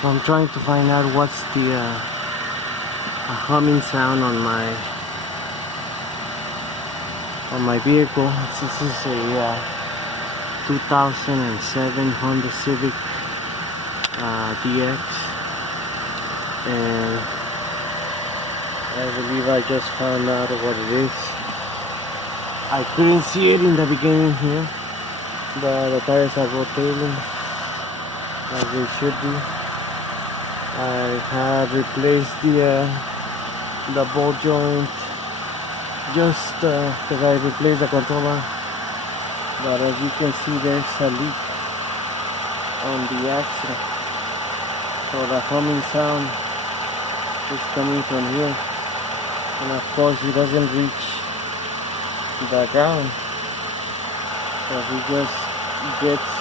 So I'm trying to find out what's the humming sound on my vehicle. This is a 2007 Honda Civic DX, and I believe I just found out what it is. I couldn't see it in the beginning here, but the tires are rotating as they should be. I have replaced the ball joint just because I replaced the controller, but as you can see, there's a leak on the axle, so the humming sound is coming from here, and of course it doesn't reach the ground, so he just gets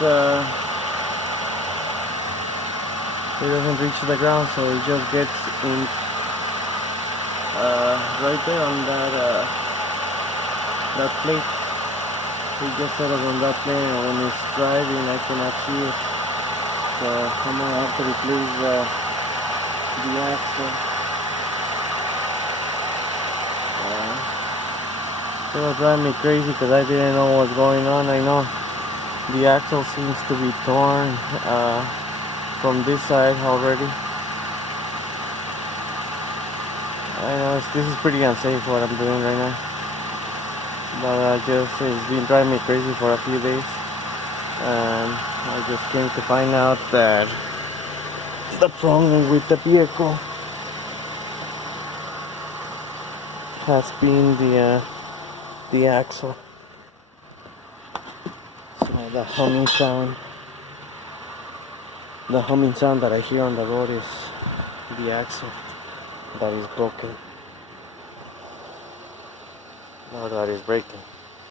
it doesn't reach the ground, so it just gets in right there on that plate. He just settles on that plate, and when it's driving I cannot see it, so I'm gonna have to replace the axle. It's gonna drive me crazy because I didn't know what's going on. I know the axle seems to be torn from this side already. I know this is pretty unsafe what I'm doing right now, but it's been driving me crazy for a few days, and I just came to find out that the problem with the vehicle has been the axle. So the humming sound that I hear on the road is the axle that is broken, or that is breaking.